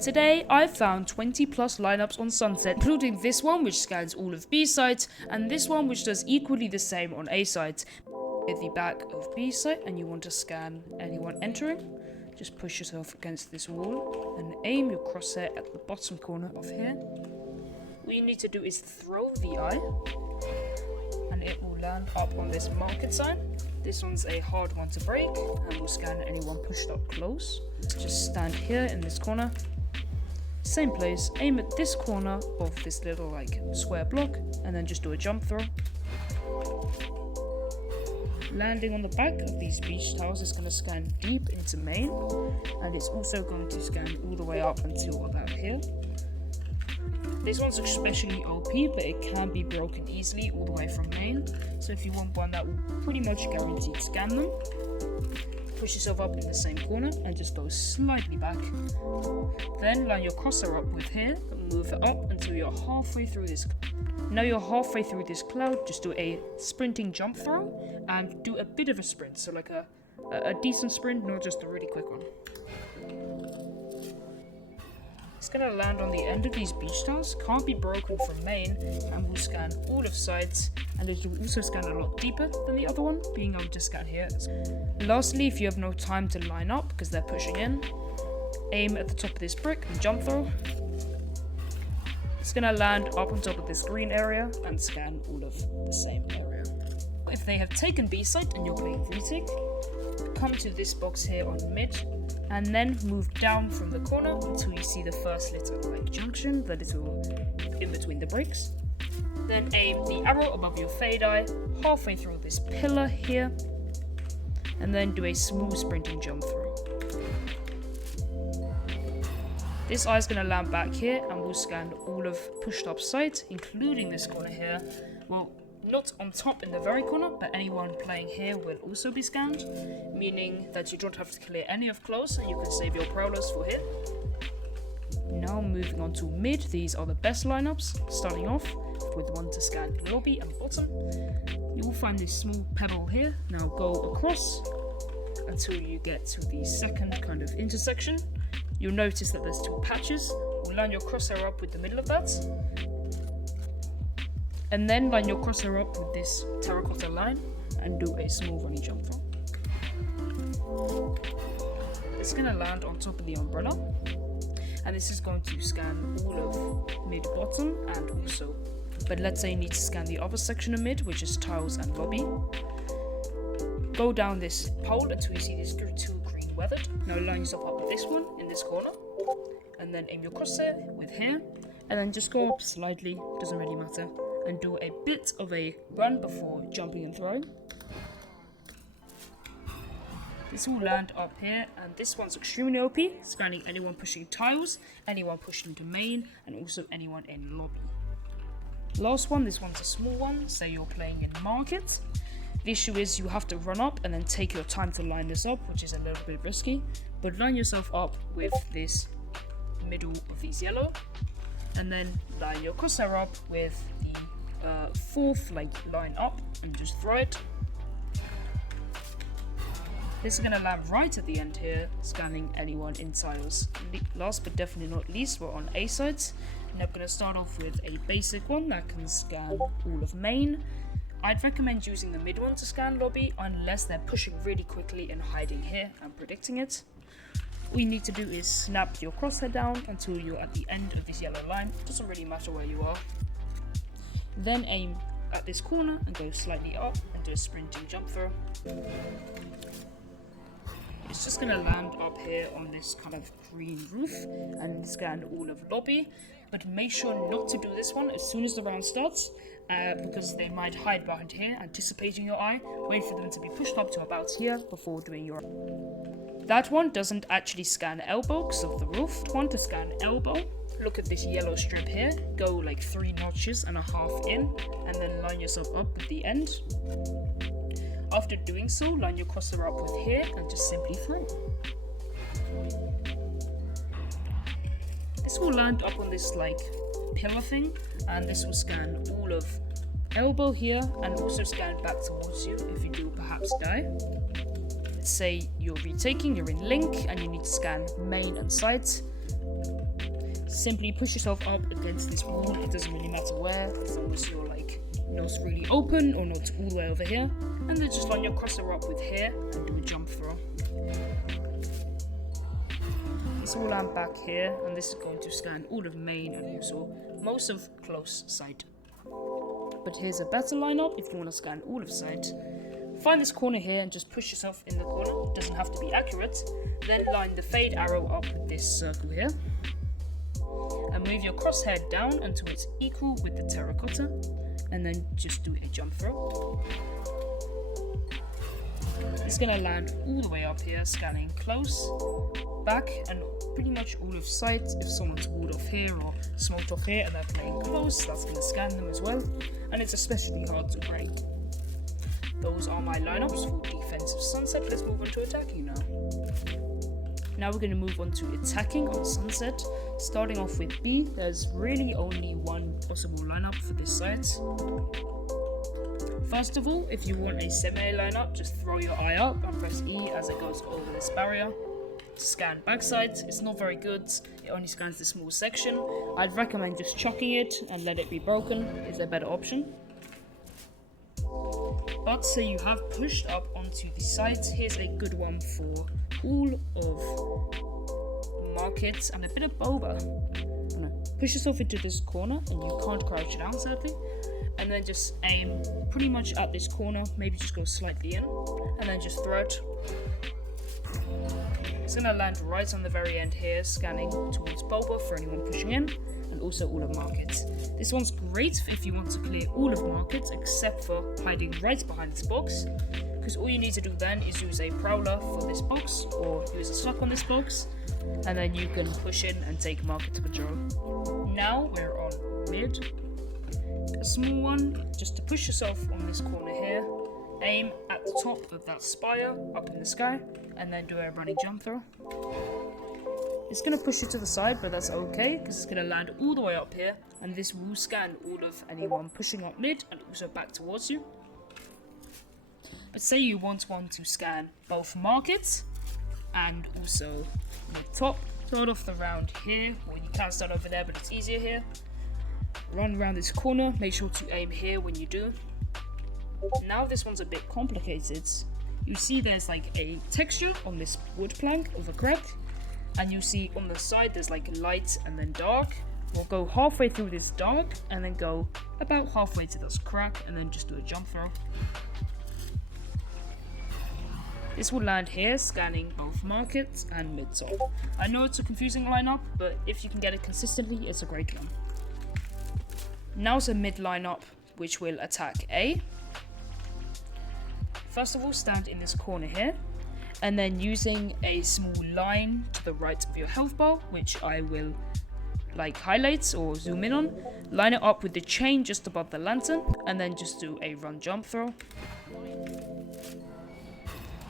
Today, I've found 20 plus lineups on Sunset, including this one which scans all of B sites, and this one which does equally the same on A sites. At the back of B site, and you want to scan anyone entering, just push yourself against this wall and aim your crosshair at the bottom corner of here. What you need to do is throw the eye, and it will land up on this market sign. This one's a hard one to break, and we'll scan anyone pushed up close. Just stand here in this corner. Same place, aim at this corner of this little square block, and then just do a jump throw. Landing on the back of these beach towels is going to scan deep into main, and it's also going to scan all the way up until about here. This one's especially OP, but it can be broken easily all the way from main, so if you want one that will pretty much guaranteed scan them, push yourself up in the same corner and just go slightly back. Then line your crosshair up with here and move it up until you're halfway through this. Now you're halfway through this cloud, just do a sprinting jump throw and do a bit of a sprint, so like a decent sprint, not just a really quick one. It's going to land on the end of these beach towels, can't be broken from main, and will scan all of sides, and it will also scan a lot deeper than the other one, being able to scan here. Lastly, if you have no time to line up because they're pushing in, aim at the top of this brick and jump throw. It's going to land up on top of this green area and scan all of the same area. If they have taken B site and you're playing retake, come to this box here on mid, and then move down from the corner until you see the first little junction, the little in between the bricks. Then aim the arrow above your fade eye halfway through this pillar here, and then do a small sprinting jump through. This eye is going to land back here and will scan all of pushed up sites, including this corner here. Well, not on top in the very corner, but anyone playing here will also be scanned, meaning that you don't have to clear any of close and you can save your prowlers for here. Now moving on to mid, these are the best lineups, starting off with one to scan lobby and bottom. You will find this small pebble here. Now go across until you get to the second kind of intersection. You'll notice that there's two patches. We'll line your crosshair up with the middle of that, and then line your crosshair up with this terracotta line and do a small running jump throw. It's going to land on top of the umbrella, and this is going to scan all of mid bottom and also, but let's say you need to scan the other section of mid, which is tiles and lobby. Go down this pole until you see these two green weathered. Now line yourself up with this one in this corner, and then aim your crosshair with here, and then just go up slightly, doesn't really matter, and do a bit of a run before jumping and throwing. This will land up here, and this one's extremely OP, scanning anyone pushing tiles, anyone pushing to main, and also anyone in lobby. Last one, this one's a small one, say you're playing in market. The issue is you have to run up and then take your time to line this up, which is a little bit risky, but line yourself up with this middle of these yellow, and then line your crosshair up with the fourth line up and just throw it. This is going to land right at the end here, scanning anyone in tiles. Last but definitely not least, we're on A sides, and I'm going to start off with a basic one that can scan all of main. I'd recommend using the mid one to scan lobby unless they're pushing really quickly and hiding here and predicting it. All you need to do is snap your crosshair down until you're at the end of this yellow line. Doesn't really matter where you are. Then aim at this corner and go slightly up and do a sprinting jump throw. It's just going to land up here on this kind of green roof and scan all of lobby, but make sure not to do this one as soon as the round starts, because they might hide behind here, anticipating your eye. Wait for them to be pushed up to about here before doing your... That one doesn't actually scan elbow because of the roof. One to scan elbow, look at this yellow strip here, go 3 notches and a half in, and then line yourself up at the end. After doing so, line your crosshair up with here and just simply throw. This will land up on this pillar thing, and this will scan all of elbow here and also scan back towards you if you do perhaps die. Let's say you're retaking, you're in link, and you need to scan main and sides. simply push yourself up against this wall. It doesn't really matter where, as long as you're like not really open or not all the way over here. And then just line your crosser up with here and do a jump throw. This will land back here, and this is going to scan all of main and also most of close sight. But here's a better lineup if you want to scan all of sight. Find this corner here and just push yourself in the corner. It doesn't have to be accurate. Then line the fade arrow up with this circle here. And move your crosshair down until it's equal with the terracotta. And then just do a jump throw. It's going to land all the way up here, scanning close, back, and pretty much all of sight. If someone's walled off here or smoked off here and they're playing close, that's going to scan them as well. And it's especially hard to bring. Those are my lineups for defensive sunset. Let's move on to attacking now. Now we're going to move on to attacking on sunset. Starting off with B, there's really only one possible lineup for this site. First of all, if you want a semi lineup, just throw your eye up and press E as it goes over this barrier. Scan backside. It's not very good, it only scans this small section. I'd recommend just chucking it and let it be broken, is a better option. But say you have pushed up onto the site, here's a good one for all of markets and a bit of boba. Push yourself into this corner and you can't crouch down sadly, and then just aim pretty much at this corner, maybe just go slightly in and then just throw it. It's going to land right on the very end here, scanning towards boba for anyone pushing in, and also all of markets. This one's great if you want to clear all of markets except for hiding right behind this box, because all you need to do then is use a prowler for this box or use a suck on this box, and then you can push in and take market control. Now we're on mid. A small one, just to push yourself on this corner here, aim at the top of that spire up in the sky and then do a running jump throw. It's going to push you to the side, but that's okay because it's going to land all the way up here, and this will scan all of anyone pushing up mid and also back towards you. But say you want one to scan both markets and also the top. Start off the round here, or you can start over there, but it's easier here. Run around this corner, make sure to aim here when you do. Now this one's a bit complicated. You see there's like a texture on this wood plank of a crack, and you see on the side there's like light and then dark. We'll go halfway through this dark and then go about halfway to this crack and then just do a jump throw. This will land here, scanning both markets and mid-top. I know it's a confusing lineup, but if you can get it consistently, it's a great one. Now's a mid lineup, which will attack A. First of all, stand in this corner here, and then using a small line to the right of your health bar, which I will like highlight or zoom in on, line it up with the chain just above the lantern, and then just do a run jump throw.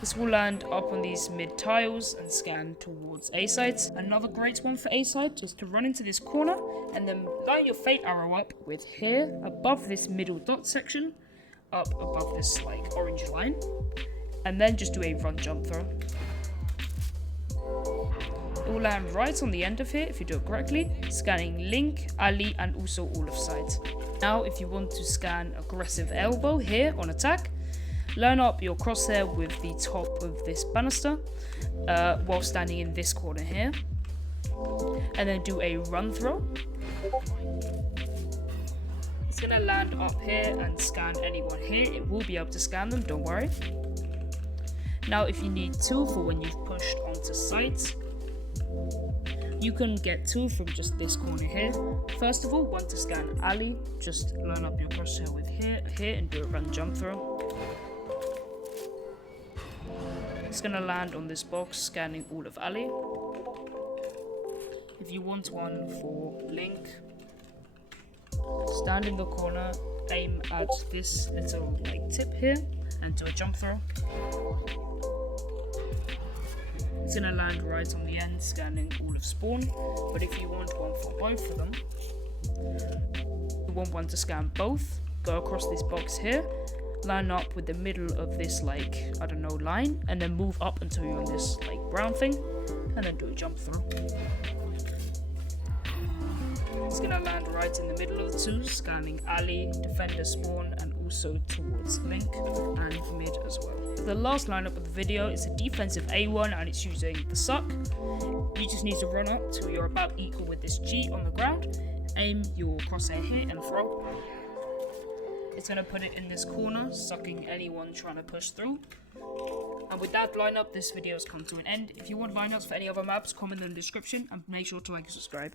This will land up on these mid tiles and scan towards A site. Another great one for A site is to run into this corner and then line your fate arrow up with here above this middle dot section, up above this like orange line, and then just do a run jump throw. It will land right on the end of here if you do it correctly, scanning Link, Ali, and also all of sight. Now if you want to scan aggressive elbow here on attack, line up your crosshair with the top of this banister while standing in this corner here, and then do a run throw. It's going to land up here and scan anyone here. It will be able to scan them, don't worry. Now if you need two for when you've pushed onto sight, you can get two from just this corner here. First of all, one to scan Ali, just line up your crosshair with here and do a run jump throw. It's going to land on this box, scanning all of Ali. If you want one for Link, stand in the corner, aim at this little like tip here, and do a jump throw. It's going to land right on the end, scanning all of Spawn. But if you want one for both of them, you want one to scan both, go across this box here, line up with the middle of this like, I don't know, line, and then move up until you're on this like brown thing, and then do a jump through. It's gonna land right in the middle of the two, scanning alley, defender spawn, and also towards link and mid as well. The last lineup of the video is a defensive A1 and it's using the suck. You just need to run up till you're about equal with this G on the ground, aim your crosshair here and throw. It's going to put it in this corner, sucking anyone trying to push through. And with that lineup, this video has come to an end. If you want lineups for any other maps, comment in the description and make sure to like and subscribe.